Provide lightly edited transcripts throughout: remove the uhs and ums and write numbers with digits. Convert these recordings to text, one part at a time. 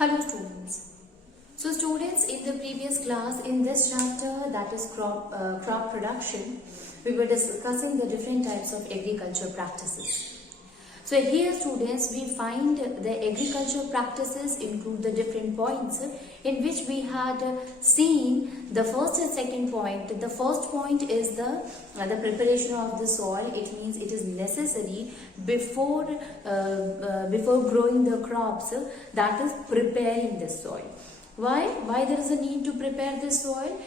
Hello students. So students, in the previous class, in this chapter, that is crop production, we were discussing the different types of agriculture practices. So here students, we find the agriculture practices include the different points in which we had seen the first and second point. The first point is the preparation of the soil. It means it is necessary before growing the crops, that is preparing the soil. Why there is a need to prepare the soil?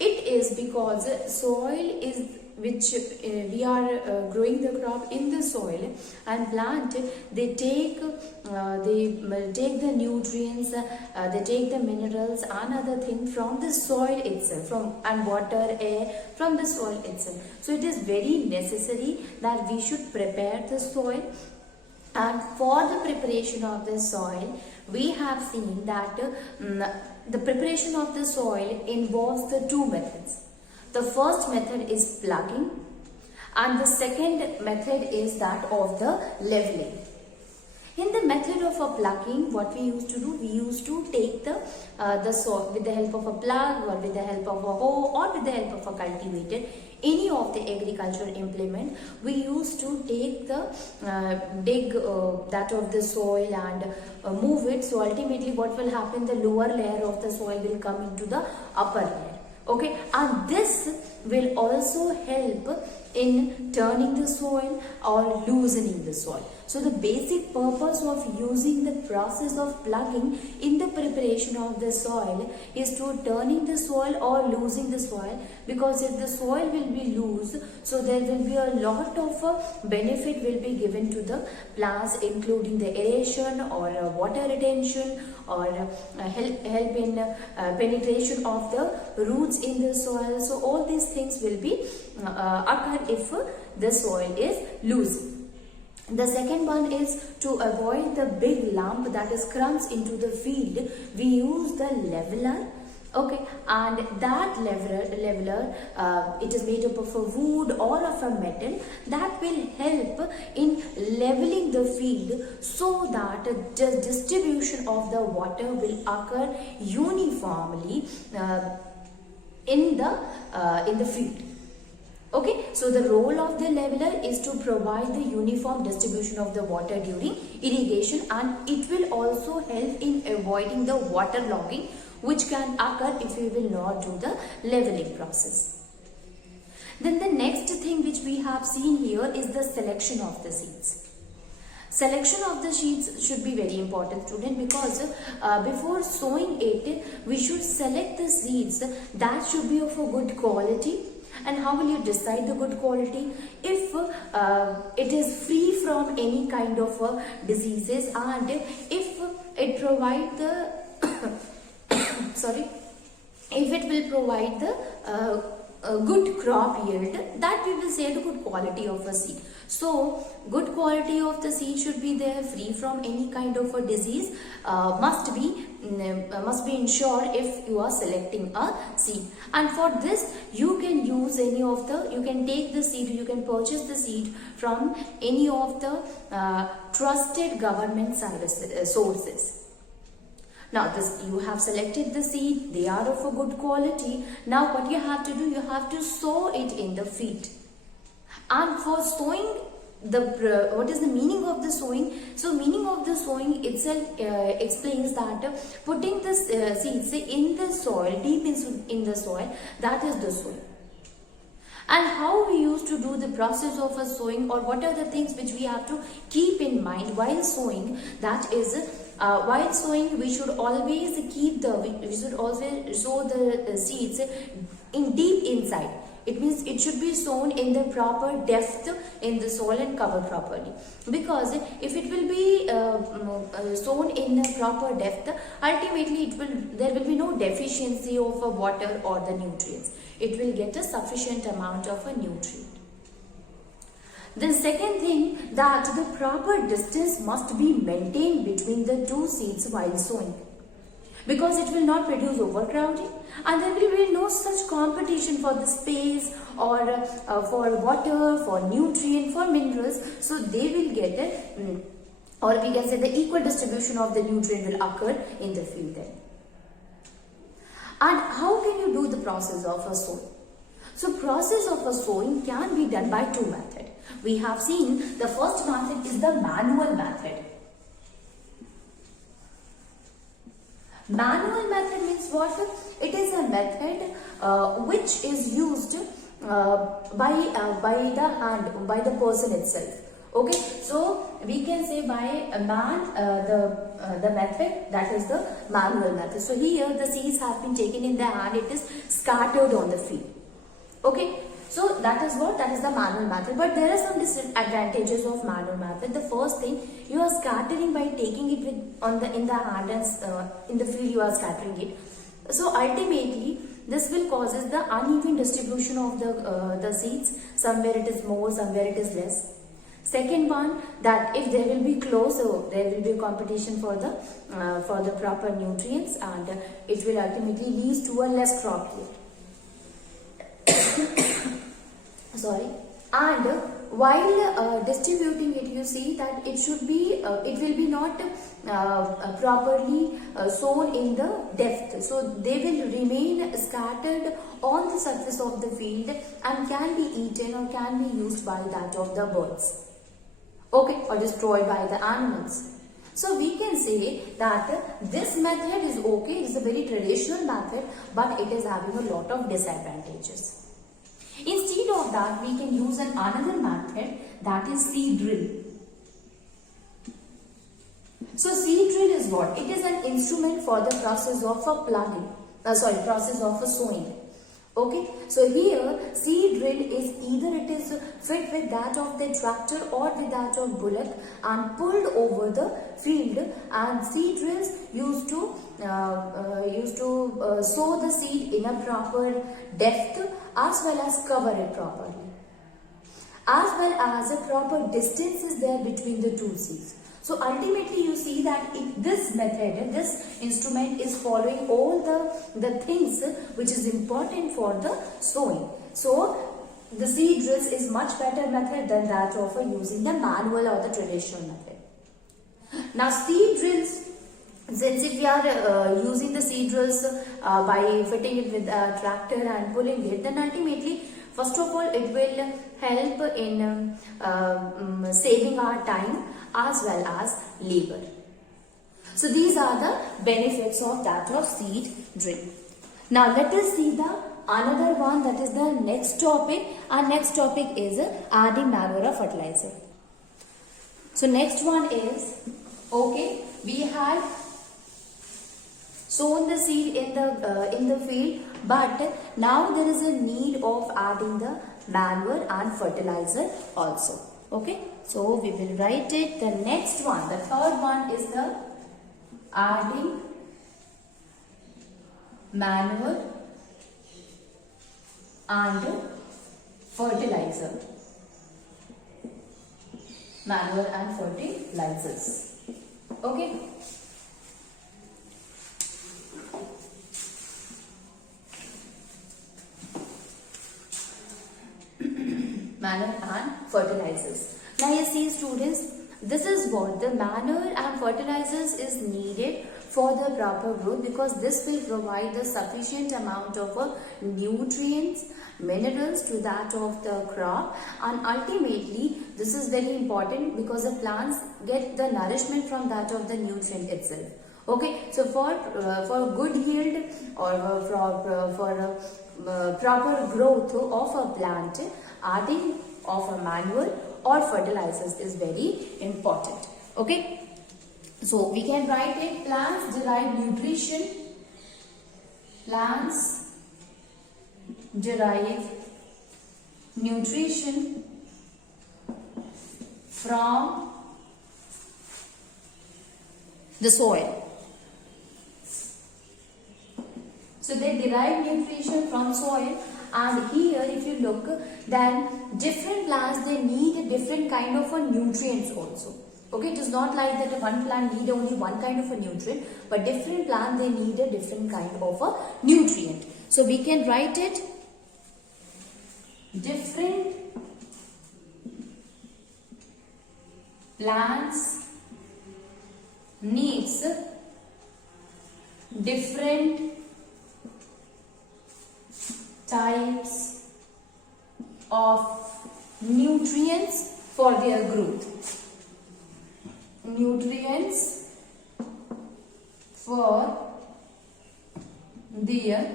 It is because soil is which we are growing the crop in the soil, and plant they take the nutrients, they take the minerals and other things from the soil itself, and water, air from the soil itself. So it is very necessary that we should prepare the soil. And for the preparation of the soil, we have seen that the preparation of the soil involves the two methods. The first method is plugging, and the second method is that of the leveling. In the method of a plugging, what we used to do, we used to take the soil with the help of a plug, or with the help of a hoe, or with the help of a cultivator, any of the agricultural implement. We used to take the dig that of the soil and move it. So ultimately what will happen, the lower layer of the soil will come into the upper layer. Okay, and this will also help in turning the soil or loosening the soil. So the basic purpose of using the process of plugging in the preparation of the soil is to turning the soil or losing the soil, because if the soil will be loose, so there will be a lot of benefit will be given to the plants, including the aeration or water retention, or help in penetration of the roots in the soil. So all these things will be occur if the soil is loose. The second one is to avoid the big lump that is crumbs into the field. We use the leveler. Okay, and that leveler, it is made up of a wood or of a metal, that will help in leveling the field, so that the distribution of the water will occur uniformly in the field. Okay, so the role of the leveler is to provide the uniform distribution of the water during irrigation, and it will also help in avoiding the water logging which can occur if we will not do the leveling process. Then the next thing which we have seen here is the selection of the seeds. Selection of the seeds should be very important, student, because before sowing it, we should select the seeds that should be of a good quality. And how will you decide the good quality? If it is free from any kind of diseases, and if it provide the if it will provide the good crop yield, that we will say the good quality of a seed. So good quality of the seed should be there, free from any kind of a disease, must be ensured if you are selecting a seed. And for this, you can use any of the, you can take the seed, you can purchase the seed from any of the trusted government service sources. Now you have selected the seed, they are of a good quality. Now what you have to do, you have to sow it in the field. And for sowing, what is the meaning of the sowing? So meaning of the sowing itself explains that putting the seeds in the soil, deep in the soil, that is the sowing. And how we used to do the process of a sowing, or what are the things which we have to keep in mind while sowing, that is while sowing we should always sow the seeds in deep inside. It means it should be sown in the proper depth in the soil and covered properly. Because if it will be sown in the proper depth, ultimately there will be no deficiency of water or the nutrients. It will get a sufficient amount of a nutrient. The second thing, that the proper distance must be maintained between the two seeds while sowing, because it will not produce overcrowding, and there will be no such competition for the space or for water, for nutrient, for minerals. So they will get or we can say the equal distribution of the nutrient will occur in the field then. And how can you do the process of a sowing? So process of a sowing can be done by two methods. We have seen the first method is the manual method. Manual method means what? It is a method which is used by the hand, by the person itself. Okay, so we can say by a man, the method, that is the manual method. So here the seeds have been taken in the hand, it is scattered on the field. Okay, so that is what, that is the manual method. But there are some disadvantages of manual method. The first thing, you are scattering by taking it with in the hand, and in the field you are scattering it. So ultimately this will causes the uneven distribution of the seeds. Somewhere it is more, somewhere it is less. Second one, that if there will be close, so there will be a competition for the proper nutrients, and it will ultimately lead to a less crop yield. Sorry. And while distributing it, you see that it should be, it will be not properly sown in the depth. So they will remain scattered on the surface of the field and can be eaten or can be used by that of the birds. Okay, or destroyed by the animals. So we can say that this method is okay, it is a very traditional method, but it is having a lot of disadvantages. Instead of that, we can use another method, that is seed drill. So seed drill is what? It is an instrument for the process of a planting, process of a sowing. Okay, so here seed drill is either it is fit with that of the tractor or with that of bullock and pulled over the field, and seed drills used to sow the seed in a proper depth as well as cover it properly, as well as a proper distance is there between the two seeds. So ultimately you see that this method, this instrument is following all the things which is important for the sowing. So the seed drills is much better method than that of using the manual or the traditional method. Now seed drills, since if we are using the seed drills by fitting it with a tractor and pulling it, then ultimately first of all it will help in saving our time as well as labor. So these are the benefits of that of seed drill. Now let us see the another one, that is the next topic. Our next topic is adding manure or fertilizer. So next one is, okay, we had sown the seed in the field, but now there is a need of adding the manure and fertilizer also. Okay, so we will write it. The next one, the third one, is the adding manure and fertilizer. Manure and fertilizers. Okay. Manure and fertilizers. Now you see students, this is what the manure and fertilizers is needed for the proper growth, because this will provide the sufficient amount of nutrients, minerals to that of the crop, and ultimately this is very important because the plants get the nourishment from that of the nutrient itself. Okay, so for good yield or for proper growth of a plant, adding of a manure or fertilizers is very important. Okay, so we can write it: plants derive nutrition. Plants derive nutrition from the soil. So they derive nutrition from soil, and here if you look, then different plants, they need a different kind of a nutrients also. Okay, it is not like that one plant need only one kind of a nutrient, but different plants, they need a different kind of a nutrient. So we can write it: different plants needs different types of nutrients for their growth. Nutrients for their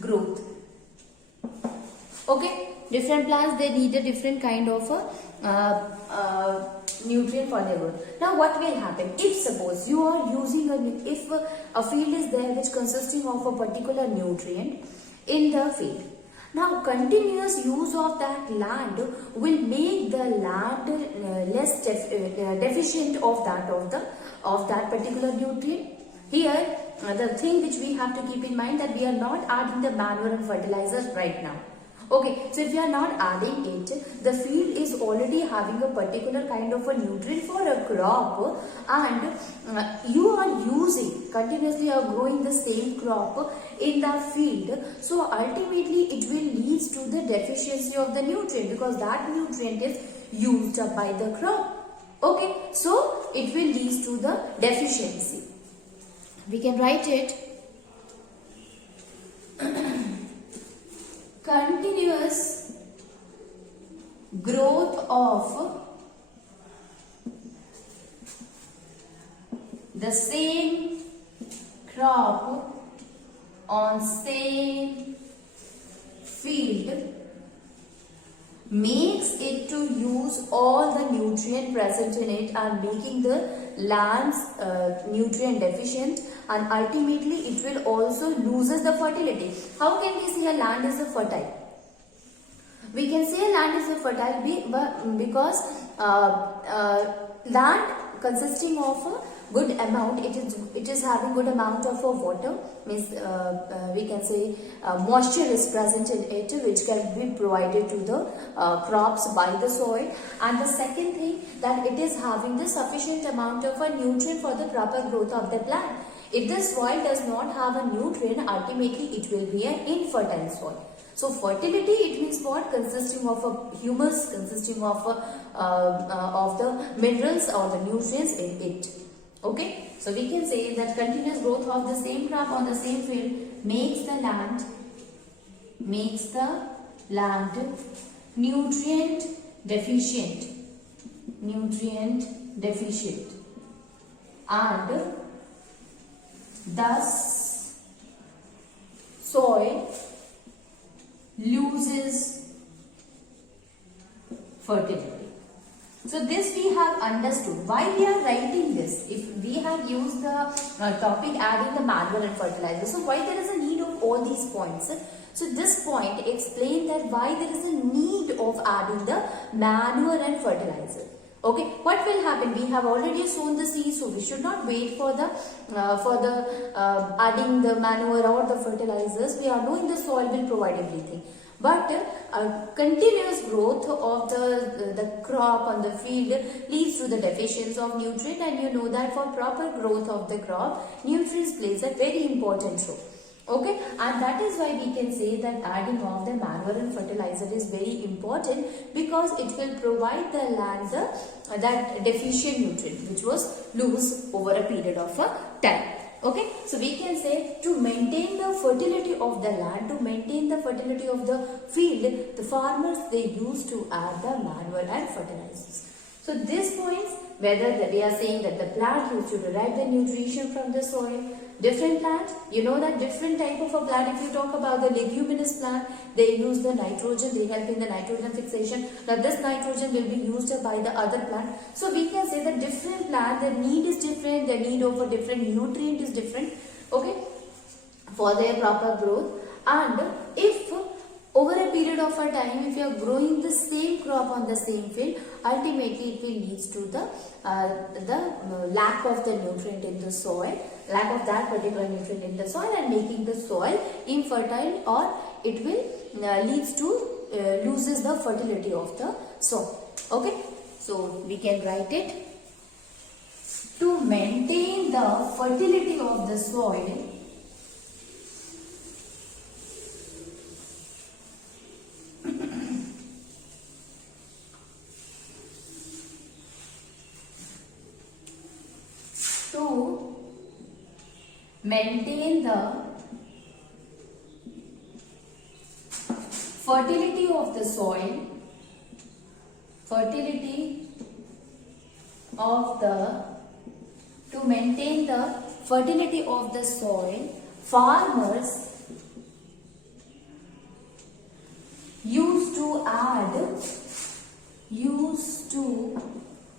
growth. Okay, different plants, they need a different kind of a nutrient for their growth. Now what will happen if suppose you are using if a field is there which consisting of a particular nutrient in the field. Now continuous use of that land will make the land less deficient of that particular nutrient. Here the thing which we have to keep in mind that we are not adding the manure and fertilizers right now. Okay, so if you are not adding it, the field is already having a particular kind of a nutrient for a crop, and you are using continuously are growing the same crop in that field. So ultimately it will lead to the deficiency of the nutrient because that nutrient is used up by the crop. Okay, so it will lead to the deficiency. We can write it continuous growth of the same crop on same field makes it to use all the nutrient present in it and making the land's nutrient deficient, and ultimately it will also loses the fertility. How can we say a land is a fertile? We can say a land is a fertile because land consisting of a good amount, it is having good amount of water, means we can say moisture is present in it which can be provided to the crops by the soil, and the second thing that it is having the sufficient amount of a nutrient for the proper growth of the plant. If the soil does not have a nutrient, ultimately it will be an infertile soil. So fertility, it means what? Consisting of a humus, consisting of the minerals or the nutrients in it. Okay, so we can say that continuous growth of the same crop on the same field makes the land nutrient deficient, and thus soil loses fertility. So this we have understood. Why we are writing this? If we have used the topic adding the manure and fertilizer, so why there is a need of all these points? So this point explains that why there is a need of adding the manure and fertilizer. Okay, what will happen? We have already sown the seed, so we should not wait for the adding the manure or the fertilizers. We are knowing the soil will provide everything. But continuous growth of the crop on the field leads to the deficiency of nutrient, and you know that for proper growth of the crop, nutrients plays a very important role. Okay, and that is why we can say that adding of the manure and fertilizer is very important, because it will provide the land that deficient nutrient which was lost over a period of time. Okay, so we can say to maintain the fertility of the land, to maintain the fertility of the field, the farmers, they used to add the manure and fertilizers. So this points whether we are saying that the plant used to derive the nutrition from the soil. Different plant, you know that different type of a plant, if you talk about the leguminous plant, they use the nitrogen, they help in the nitrogen fixation. Now this nitrogen will be used by the other plant. So we can say that different plant, their need is different, their need of a different nutrient is different, okay, for their proper growth. And if over a period of a time, if you are growing the same crop on the same field, ultimately it will lead to the lack of the nutrient in the soil, lack of that particular nutrient in the soil, and making the soil infertile, or it will leads to loses the fertility of the soil. Okay, so we can write it: to maintain the fertility of the soil, maintain the fertility of the soil, to maintain the fertility of the soil, farmers used to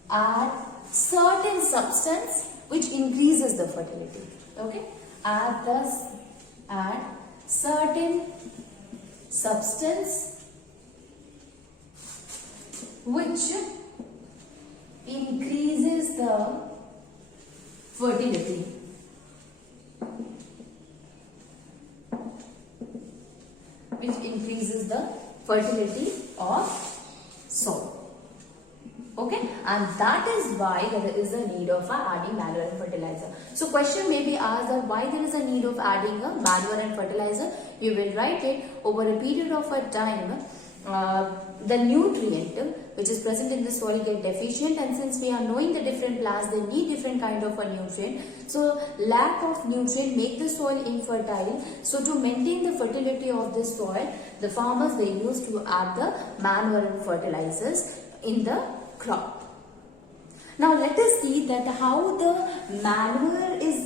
add certain substance which increases the fertility. Okay, add certain substance which increases the fertility. Of soil. Okay, and that is why there is a need of adding manure and fertilizer. So question may be asked that why there is a need of adding a manure and fertilizer. You will write it over a period of a time. The nutrient which is present in the soil get deficient, and since we are knowing the different plants, they need different kind of a nutrient. So lack of nutrient make the soil infertile. So to maintain the fertility of the soil, the farmers, they used to add the manure and fertilizers in the crop. Now let us see that how the manure is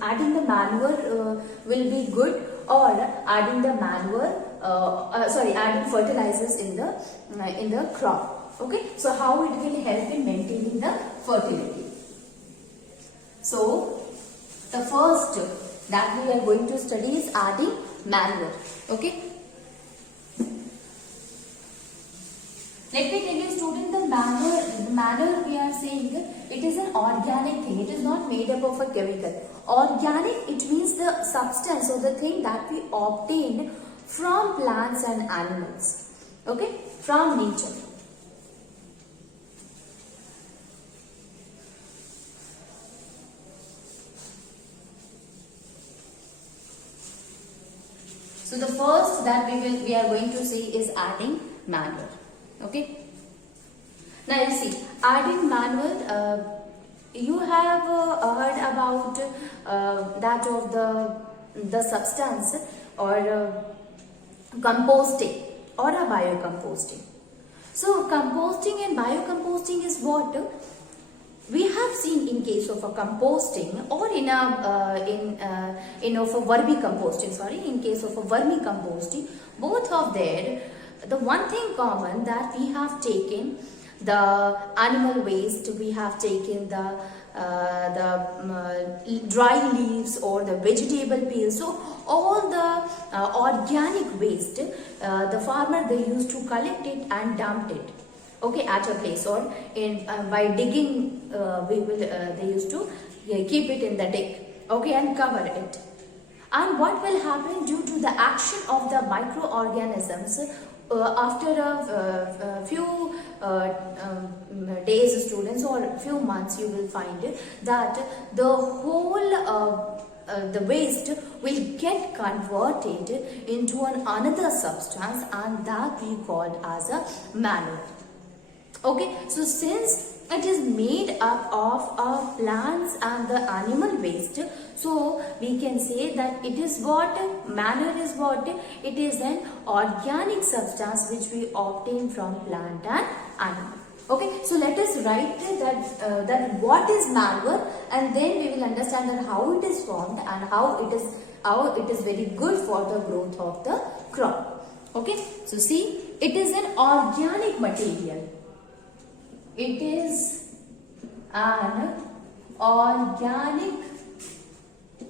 adding the manure will be good, or adding the manure adding fertilizers in the crop. Okay, so how it will help in maintaining the fertility. So the first that we are going to study is adding manure. Okay, let me tell you, student, the manure we are saying, it is an organic thing. It is not made up of a chemical. Organic, it means the substance or the thing that we obtained from plants and animals. Okay, from nature. So the first that we are going to see is adding manure. Okay. Now you see, adding manure, you have heard about that of the substance or composting or a biocomposting. So composting and biocomposting is what we have seen in case of a composting, or in case of a vermicomposting. Both of there, the one thing common that we have taken the animal waste, we have taken the dry leaves or the vegetable peels. So all the organic waste, the farmer, they used to collect it and dump it. Okay, at a place, or in by digging, they used to keep it in the dig. Okay, and cover it. And what will happen due to the action of the microorganisms? After a few days, students, or a few months, you will find that the whole the waste will get converted into another substance, and that we call as a manure. Okay, so since it is made up of plants and the animal waste, so we can say that it is what manure is. What it is, an organic substance which we obtain from plant and animal. Okay, so let us write that what is manure, and then we will understand that how it is formed and how it is very good for the growth of the crop. Okay, so see, it is an organic material. It is an organic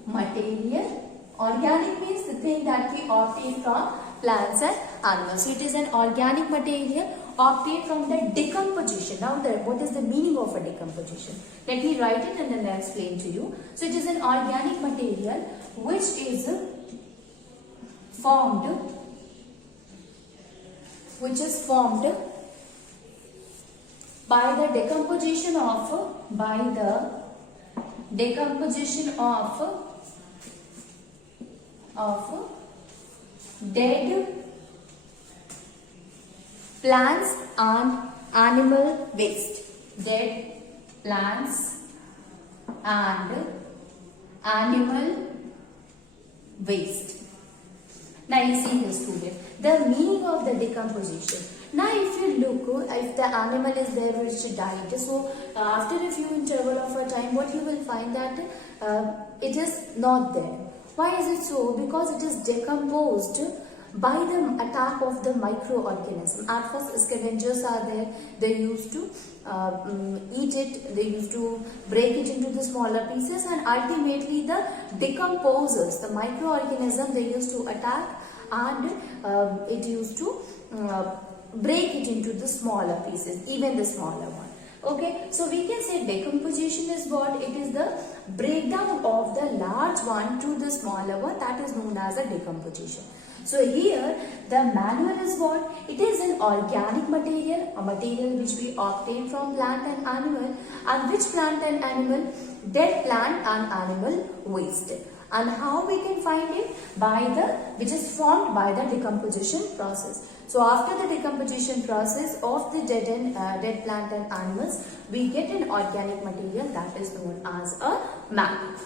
material. Organic means the thing that we obtain from plants and animals. So it is an organic material obtained from the decomposition. Now what is the meaning of a decomposition? Let me write it and then I'll explain to you. So it is an organic material which is formed by the decomposition of dead plants and animal waste. Dead plants and animal waste. Now you see here student, the meaning of the decomposition. Now if you look, if the animal is there which died, so after a few interval of a time, what you will find that it is not there. Why is it so? Because it is decomposed by the attack of the microorganism. At first scavengers are there, they used to eat it, they used to break it into the smaller pieces, and ultimately the decomposers, the microorganism, they used to attack and it used to break it into the smaller pieces, even the smaller one. Okay, so we can say decomposition is what? It is the breakdown of the large one to the smaller one, that is known as a decomposition. So here the manure is what? It is an organic material, a material which we obtain from plant and animal. And which plant and animal? Dead plant and animal waste. And how we can find it? Which is formed by the decomposition process. So after the decomposition process of the dead plant and animals, we get an organic material that is known as a manure.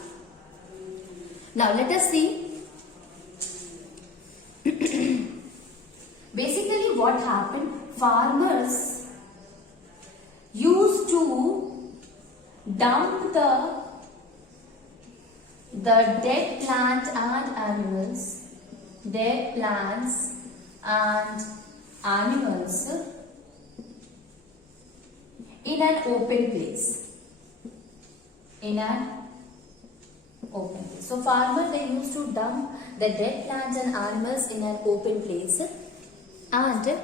Now let us see. Basically what happened, farmers used to dump the dead plant and animals, dead plants and animals in an open place. In an open place. So farmers, they used to dump the dead plants and animals in an open place, and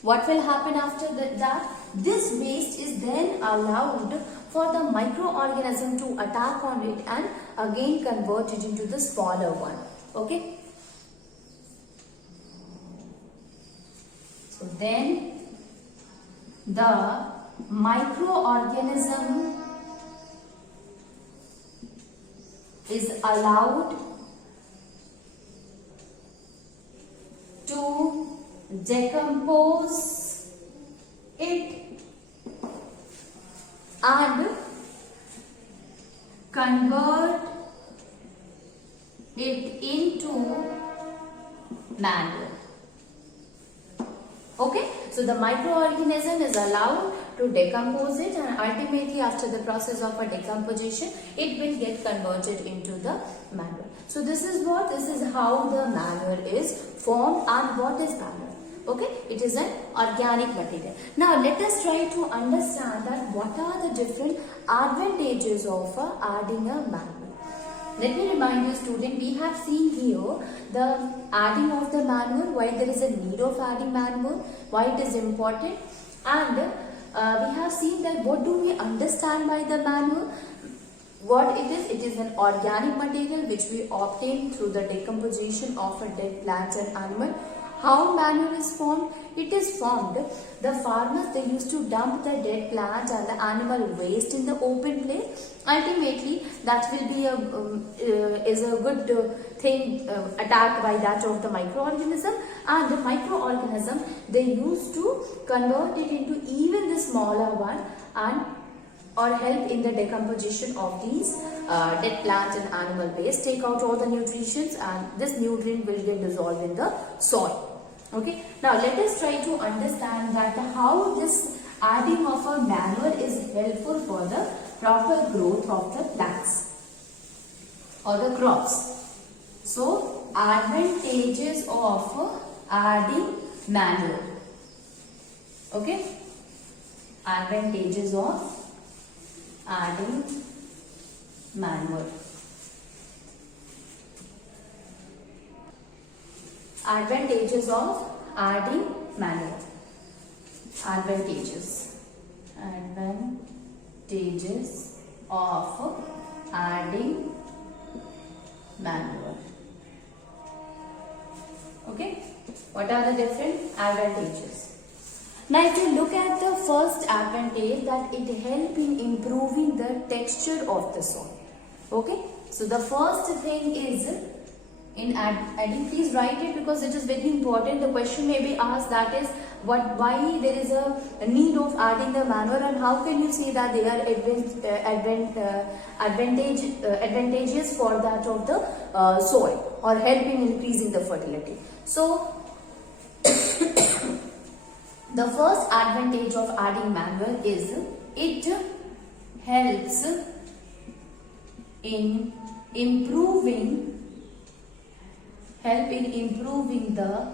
what will happen after that? This waste is then allowed for the microorganism to attack on it and again convert it into the smaller one. Okay. So then the microorganism is allowed to decompose it and convert it into manure. Okay, so the microorganism is allowed to decompose it, and ultimately after the process of a decomposition, it will get converted into the manure. So this is how the manure is formed. And what is manure? Okay, it is an organic material. Now let us try to understand that what are the different advantages of adding a manure. Let me remind you student, we have seen here the adding of the manure, why there is a need of adding manure, why it is important, and we have seen that what do we understand by the manure. What it is an organic material which we obtain through the decomposition of a dead plants and animal. How manure is formed? It is formed, the farmers, they used to dump the dead plant and the animal waste in the open place. Ultimately, that will be a good thing attacked by that of the microorganism, and the microorganism, they used to convert it into even the smaller one and or help in the decomposition of these dead plant and animal waste, take out all the nutrients, and this nutrient will get dissolved in the soil. Okay, now let us try to understand that how this adding of a manure is helpful for the proper growth of the plants or the crops. So advantages of adding manure. Okay, advantages of adding manure. Advantages of adding manure. Advantages of adding manure. Okay, what are the different advantages? Now if you look at the first advantage, that it helps in improving the texture of the soil. Okay, so the first thing is in adding, please write it because it is very important. The question may be asked, that is, why there is a need of adding the manure, and how can you say that they are advantageous for that of the soil or help in increasing the fertility. So the first advantage of adding manure is it helps in improving the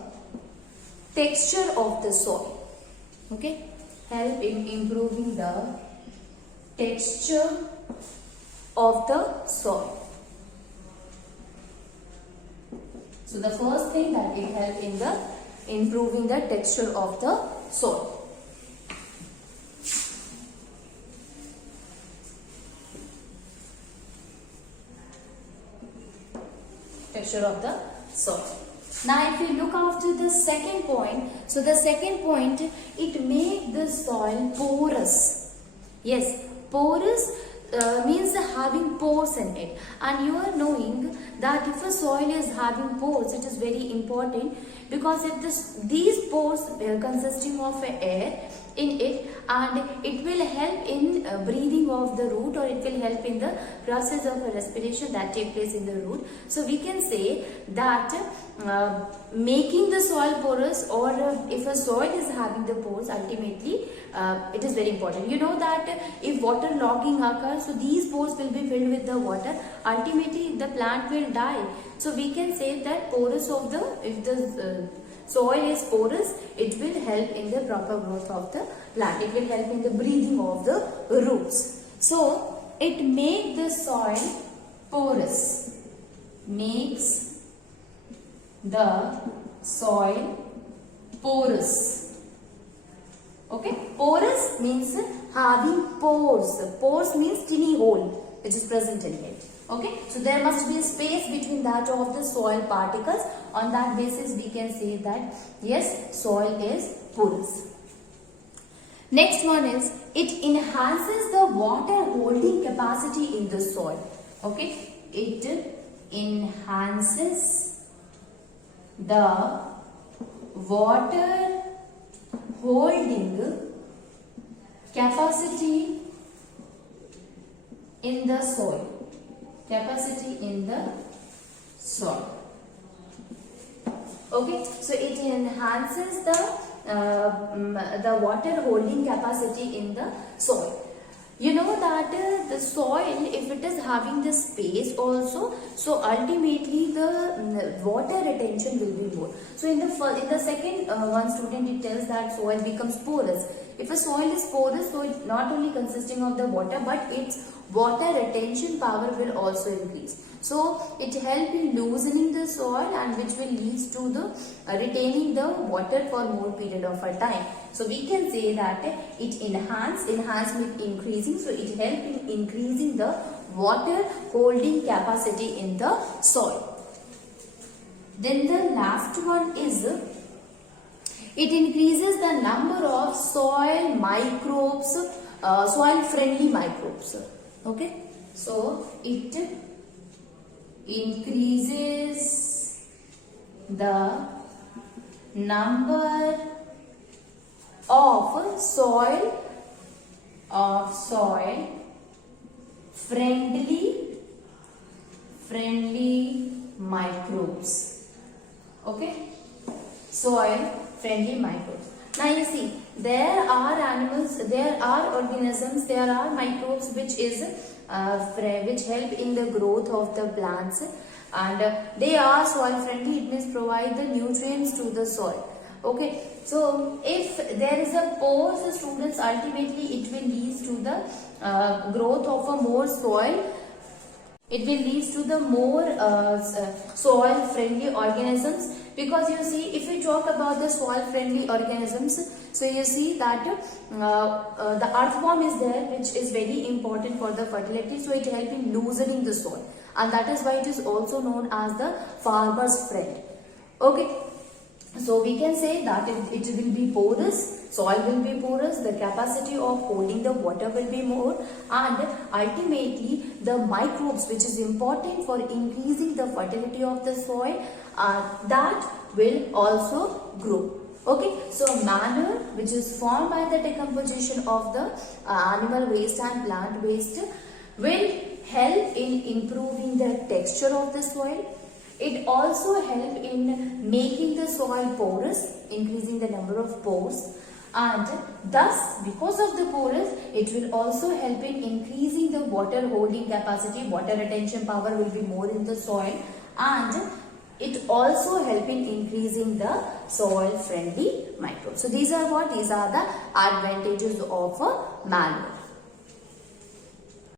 texture of the soil. Okay, help in improving the texture of the soil. So the first thing that it helps in the improving the texture of the soil. Texture of the soil. Now if we look after the second point, so the second point, it makes the soil porous. Yes, porous means having pores in it, and you are knowing that if a soil is having pores, it is very important, because if these pores consisting of air in it, and it will help in breathing of the root, or it will help in the process of respiration that take place in the root. So we can say that making the soil porous, or if a soil is having the pores, ultimately it is very important. You know that if water logging occurs, so these pores will be filled with the water, ultimately the plant will die. So we can say that porous of the, if the soil is porous, it will help in the proper growth of the plant. It will help in the breathing of the roots. So it makes the soil porous, makes the soil porous. Okay, porous means having pores. Pores means tiny hole which is present in it. Okay, so there must be a space between that of the soil particles. On that basis we can say that yes, soil is porous. Next one is it enhances the water holding capacity in the soil. Okay, it enhances the water holding capacity in the soil. Capacity in the soil. Okay, so it enhances the water holding capacity in the soil. You know that the soil, if it is having the space also, so ultimately the water retention will be more. So in the second one student, it tells that soil becomes porous. If a soil is porous, so it not only consisting of the water, but its water retention power will also increase. So it helps in loosening the soil, and which will lead to the retaining the water for more period of a time. So we can say that it enhance with increasing. So it helps in increasing the water holding capacity in the soil. Then the last one is it increases the number of soil microbes, soil friendly microbes. Okay, so it increases the number of soil friendly microbes. Okay, soil friendly microbes. Now you see, there are animals, there are organisms, there are microbes which help in the growth of the plants, and they are soil friendly. It means provide the nutrients to the soil. Okay, so if there is a pores, students, ultimately it will lead to the growth of a more soil. It will lead to the more soil friendly organisms, because you see, if we talk about the soil friendly organisms, so you see that the earthworm is there, which is very important for the fertility. So it helps in loosening the soil, and that is why it is also known as the farmer's friend. Okay, so we can say that it will be porous, soil will be porous, the capacity of holding the water will be more, and ultimately the microbes, which is important for increasing the fertility of the soil, that will also grow. Okay, so manure which is formed by the decomposition of the animal waste and plant waste will help in improving the texture of the soil. It also help in making the soil porous, increasing the number of pores, and thus because of the pores it will also help in increasing the water holding capacity. Water retention power will be more in the soil, and it also help in increasing the soil friendly microbes. So these are what? These are the advantages of a manure.